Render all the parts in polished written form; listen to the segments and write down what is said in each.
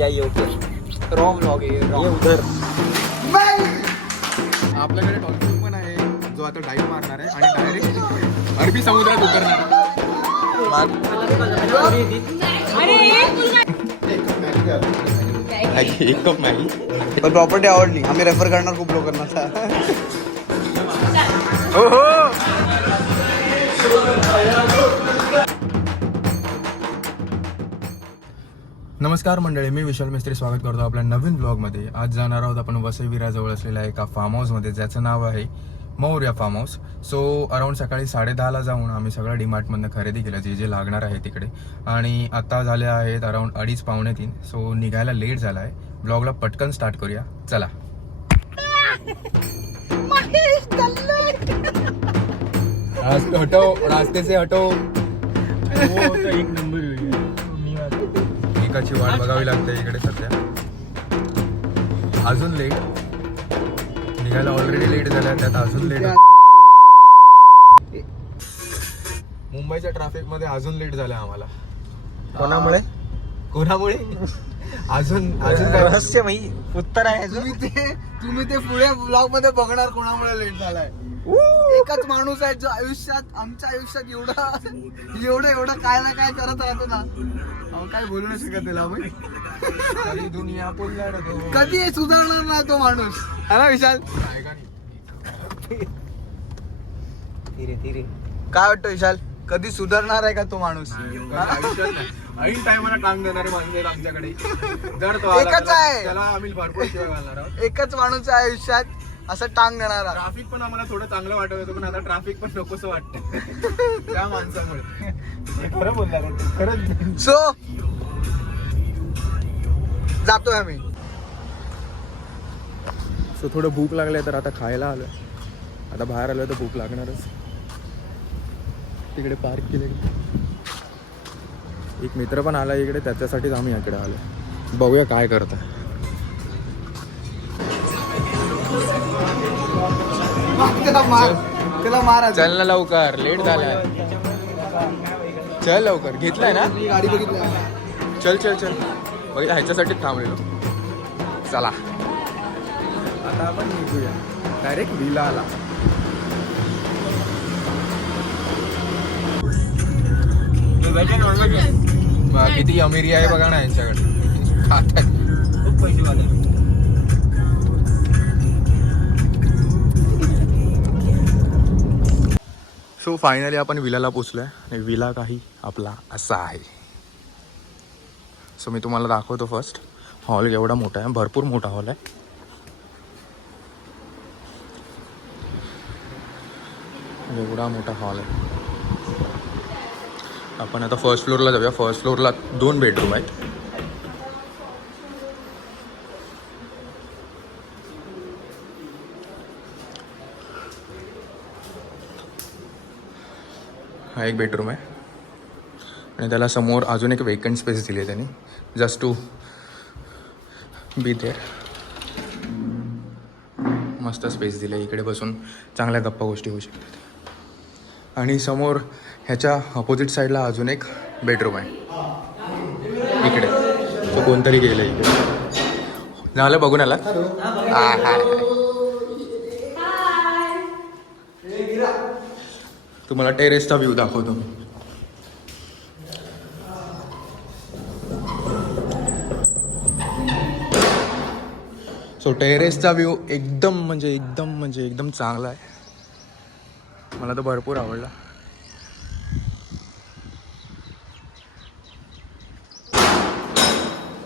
क्या ये okay raw vlog आहे ये उधर आपल्याकडे डॉल्फिन पण आहे जो आता डाईव्ह मारणार आहे आणि डायरेक्ट अरबी समुद्रात उतरणार एक कप मॅगी. पण प्रॉपर्टी आवडली, आम्ही रेफर करणार खूप लोकांना. हो हो नमस्कार मंडळी, मी विशाल मिस्त्री स्वागत करतो आपल्या नवीन ब्लॉगमध्ये. आज जाणार आहोत आपण वसई विराजवळ असलेल्या एका फार्म हाऊसमध्ये ज्याचं नाव आहे Maurya farm house. So around सकाळी 10:30ला जाऊन आम्ही सगळं डीमार्टमधनं खरेदी केलं जे जे लागणार आहे तिकडे. आणि आता झाले आहेत अराऊंड 2:30 पावणे 3. सो निघायला लेट झाला आहे. ब्लॉगला पटकन स्टार्ट करूया, चला. हटो रास्ते से हटो. एक नंबर एकाची वाट बघावी लागते इकडे सध्या. अजून लेट निघायला ऑलरेडी लेट झाल्या त्यात अजून लेट. मुंबईच्या ट्रॅफिक मध्ये अजून लेट झालं आम्हाला. कोणामुळे कोणामुळे अजून काय रहस्य भाई उत्तर आहे. तुम्ही ते पुढे ब्लॉग मध्ये बघणार कोणामुळे लेट झालाय. एकच माणूस आहे जो आयुष्यात आमच्या आयुष्यात एवढं काय ना काय करत राहतो ना. काय बोलू नाही शकत त्याला सारी दुनिया पुढल्या कधी सुधारणार नाही तो माणूस है ना विशाल. धीरे धीरे काय वाटतं विशाल, कधी सुधारणार आहे का तो माणूस. ऐन टायमाला टांग देणारे माणसं आहेत आमच्याकडे. जर तो आला एकच आहे. त्याला आम्ही भरपूर शिवाय घालणार आहोत. एकच माणूस आहे आयुष्यात असं टांग देणारा. ट्रॅफिक पण आम्हाला थोडं चांगलं वाटत होतं पण आता ट्रॅफिक पण नकोसं वाटतं त्या माणसामुळे. खरं बोलला खरंच. सो जातोय आम्ही. सो थोडं भूक लागले तर आता खायला आलं. आता बाहेर आलं तर भूक लागणारच. तिकडे पार्क केले. एक मित्र पण आला इकडे, त्याच्यासाठीच आम्ही इकडे आलो. बघूया काय करता. त्याला मारा. चल ना लवकर, लेट झालाय. चल लवकर, घेतलाय ना गाडी बघितली. चल चल चल. बघितलं ह्याच्यासाठीच थांबलेलो. चला आता आपण निघूया डायरेक्ट विलाला. किती अमिरी आहे बघा ना यांच्याकडे. खातात खूप पैसे वाले. सो फायनली आपण विलाला पोचलोय आणि विला काही आपला असा आहे. सो मी तुम्हाला दाखवतो. फर्स्ट हॉल एवढा मोठा आहे, भरपूर मोठा हॉल आहे. एवढा मोठा हॉल आहे. आपण आता फर्स्ट फ्लोअरला जाऊया. फर्स्ट फ्लोअरला 2 बेडरूम आहेत. हा एक बेडरूम आहे आणि त्याला समोर अजून एक वेकंट स्पेस दिली आहे त्यांनी, जस्ट टू बी देअर. मस्त स्पेस दिली आहे. इकडे बसून चांगल्या गप्पा गोष्टी होऊ शकतात. आणि समोर ह्याच्या अपोजिट साईडला अजून एक बेडरूम आहे इकडे. तो कोणतरी गेलं इकडे. झालं बघून आला. तुम्हाला टेरेसचा व्ह्यू दाखवतो. सो टेरेसचा व्ह्यू एकदम चांगला आहे. मला तर भरपूर आवडला.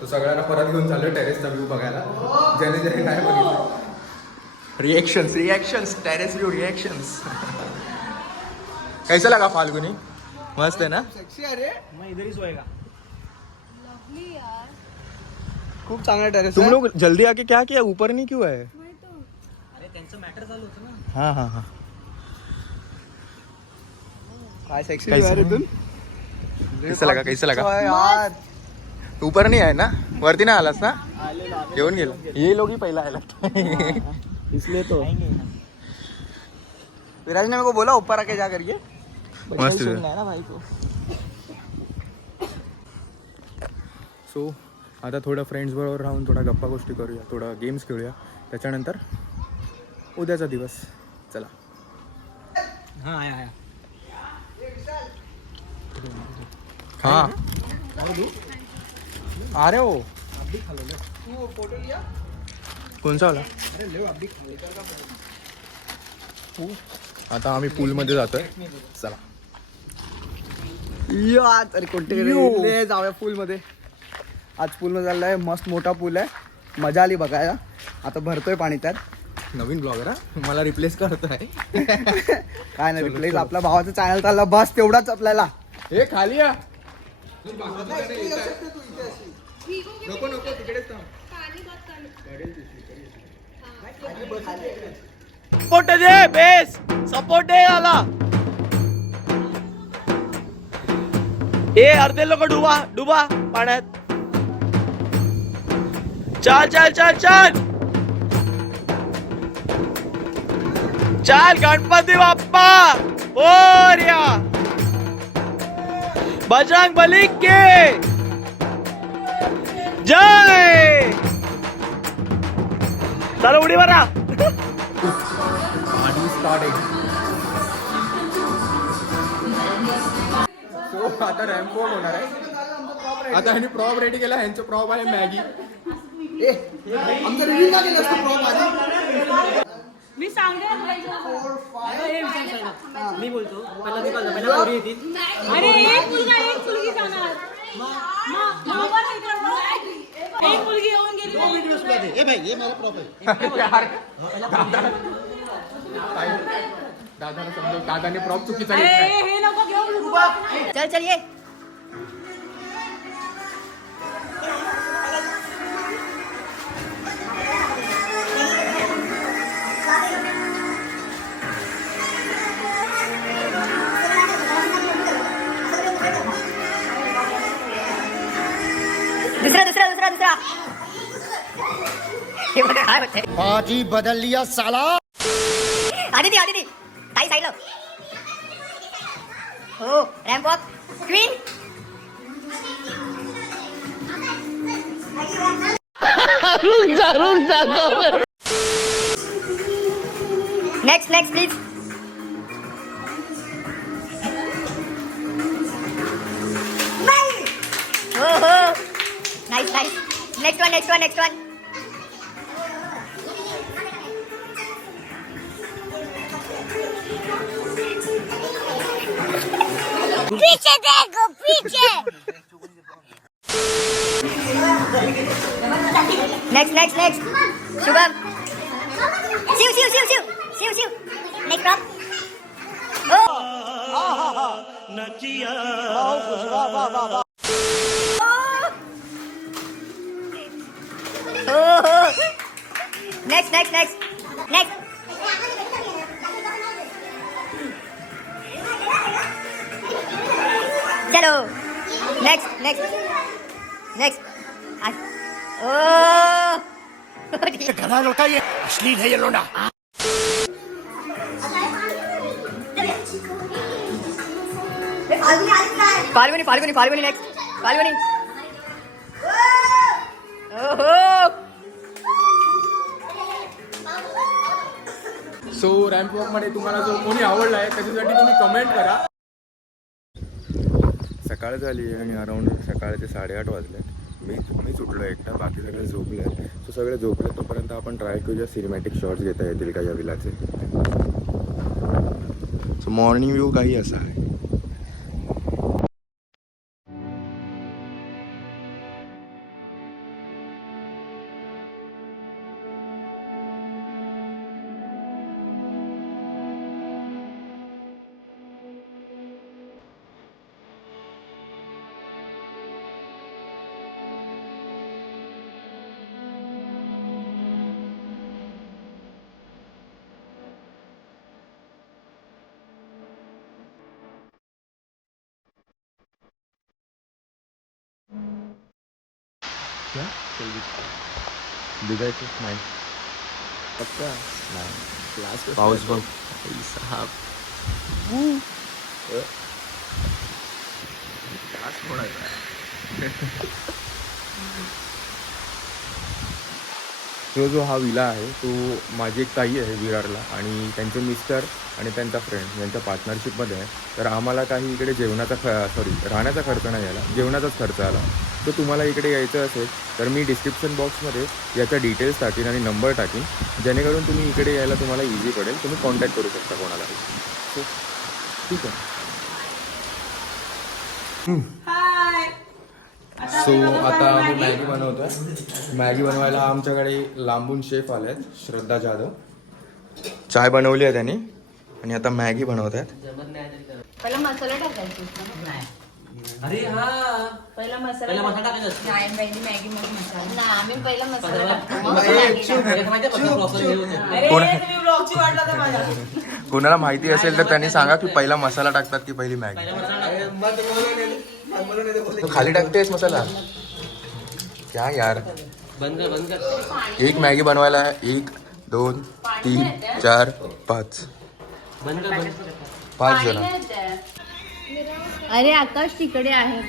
तो सगळ्यांना परत घेऊन चाललो टेरेसचा व्ह्यू बघायला, ज्याने नाही बघितलं. Reactions terrace view reactions. कैसा लगा फाल्गुनी? मस्त है ना. सेक्सी आहे रे. मैं इधर ही सोएगा. खूप चांगला टेरेस. तुम लोग जल्दी आके क्या किया, ऊपर नहीं क्यों है? अरे त्यांचं मॅटर चालू होतं ना. हाँ हाँ हाँ. काय सेक्सी कैसा? आहे रे तू. कैसा लगा यार ऊपर नहीं आहे ना, वरती नाही आलास ना. घेऊन गेलो. ये लोग ही पहिला आला. इसलिए तो विराज ने मेरे को बोला ऊपर आके जा करके. मस्त सुनना है ना भाई को. सो आता थोडं फ्रेंड्सबरोबर राहून थोडा गप्पा गोष्टी करूया, थोडा गेम्स खेळूया, त्याच्यानंतर उद्याचा दिवस. चला. हा आया हा अरे हो कोणचा आला. आता आम्ही पूलमध्ये जातोय. चला अरे कोणते जाऊया पूल मध्ये. आज पूल मध्ये चाललाय, मस्त मोठा पूल आहे, मजा आली बघायला. आता भरतोय पाणी त्यात. नवीन ब्लॉगर मला रिप्लेस करतोय. काय नाही रिप्लेस, आपल्या भावाचं चॅनल चालला बस तेवढाच आपल्याला. हे खाली या. सपोर्ट दे बेस, सपोर्ट दे आला. ए अर्धे लोक डुबा डुबा पाण्यात. चल चल चल चल चल गणपती बाप्पा मोरया. बजरंग बली के जय. चल उडी मारा. सो आता रॅम्प वॉक होणार आहे. आता ह्यांनी प्रॉप रेडी केला. ह्यांचं प्रॉप आहे मॅगी. आमचं रिव्ह्यू का केलं असतं प्रॉप आधी. मी सांगते मी बोलतो पहिला पोरी येतील. अरे एक मुलगी जाणार. एक मुलगी येऊन गेली. दादाने समजव, दादाने प्रॉप चुकीचा अरे घेतलाय. हे नको घेऊ. चल चल ये. दुसरा हे बघा काय होतंय. पार्टी बदल लिया साला. आदिती ताई साईडला. हो ramp walk queen. Next please. हो नाईस. Next one. पीछे देखो पीछे. Next Shubham. Shiv next drop. Next. चलो नेक्स्ट. घना लौटा ये अश्लील है ये लोना. फाल्गुनी नेक्स्ट. फाल्गुनी. ओहो. सो रॅम्प वॉक मध्ये तुम्हाला जो कोणी आवडला आहे त्याच्यासाठी तुम्ही कमेंट करा. सकाळ झाली आणि अराउंड सकाळचे 8:30 वाजले. मीच उठलो एकटा, बाकी सगळे झोपले. सो सगळे झोपले तोपर्यंत आपण ट्राय करूया सिनेमॅटिक शॉट्स घेता येतील का या विलाचे. सो मॉर्निंग व्ह्यू काही असा आहे. क्या बिगायचंच नाही पक्का नाही. क्लास पाऊस बघ साहेब. क्लास कोणाचा हा विला आहे तो माझी एक ताई आहे विरारला आणि त्यांचे मिस्टर आणि त्यांचा फ्रेंड यांच्या पार्टनरशिपमध्ये आहे. तर आम्हाला काही इकडे राहण्याचा खर्च नाही आला, जेवणाचाच खर्च आला. तर तुम्हाला इकडे यायचं असेल तर मी डिस्क्रिप्शन बॉक्समध्ये याचा डिटेल्स टाकीन आणि नंबर टाकीन, जेणेकरून तुम्ही इकडे यायला तुम्हाला इझी पडेल. तुम्ही कॉन्टॅक्ट करू शकता कोणालाही. सो ठीक आहे. सो आता मी मॅगी बनवतो आहे. मॅगी बनवायला आमच्याकडे लांबून शेफ आले आहेत, श्रद्धा जाधव. चाय बनवली आहे त्यांनी आणि आता मॅगी बनवत आहेत. पहिला मसाला टाकायचा. अरे हा पहिला मसाला टाकायचा. नाही पहिली मॅगी मग मसाला. नाही आम्ही पहिला मसाला टाकतो. कोणाला माहिती असेल तर त्यांनी सांगा की पहिला मसाला टाकतात की पहिली मॅगी. तू खाली टाकतेस मसाला क्या यार. एक मॅगी बनवायला 1 2 3 4 5 जण. अरे आकाश तिकडे आहे.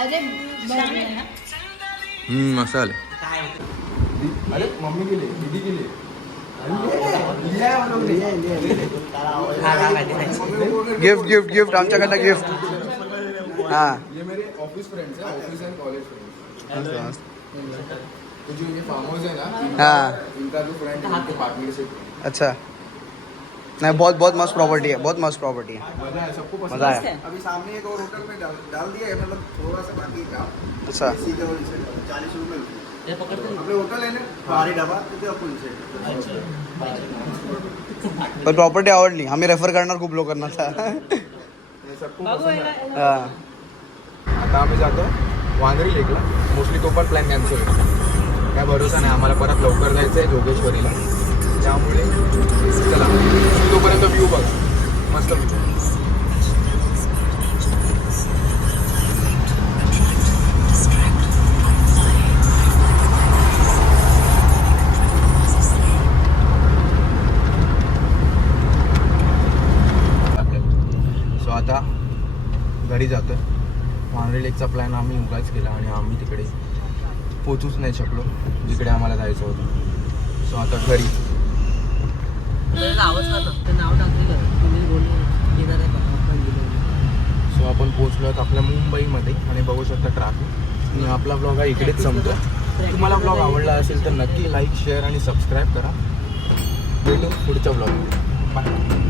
अरे मसाला. अरे मम्मी गेली, दीदी गेली. गिफ्ट गिफ्ट गिफ्ट आमच्याकडनं गिफ्ट. हा ये मेरे ऑफिस फ्रेंड्स हैं, ऑफिस एंड कॉलेज फ्रेंड्स. तो जो ये फार्म हाउस है ना, हाँ. इनका जो फ्रेंड है उनके पार्टनरशिप. अच्छा. नहीं बहुत बहुत मस्त प्रॉपर्टी है, बहुत मस्त प्रॉपर्टी है. मजा है, सबको पसंद मजा है. अभी सामने एक और होटल में डाल दिया है, मतलब थोड़ा सा बाकी काम. अच्छा. सीधे और इसे 40 रुपये हे पकडते. आपले होटल आहे ना पहाडी ढाबा तिथे आपण इथे. पण प्रॉपर्टी आवडली, आम्ही रेफर करणार खूप लोकांना. सबको पसंद है. हा. आता आम्ही जातो वांद्री लेकला. मोस्टली तो पण प्लॅन कॅन्सल होतो, काय भरोसा नाही. आम्हाला परत लवकर जायचं आहे जोगेश्वरीला, त्यामुळे चला तोपर्यंत व्ह्यू बघ मस्त. सो आता घरी जातो. वांद्रे लेकचा प्लॅन आम्ही उगाच केला आणि आम्ही तिकडे पोचूच नाही शकलो जिकडे आम्हाला जायचं होतं. सो आता घरी. सो आपण पोचलो आहोत आपल्या मुंबईमध्ये आणि बघू शकता ट्रॅफिक. आणि आपला ब्लॉग हा इकडेच संपतो. तुम्हाला ब्लॉग आवडला असेल तर नक्की लाईक शेअर आणि सबस्क्राईब करा. भेटू पुढच्या ब्लॉगमध्ये. बाय.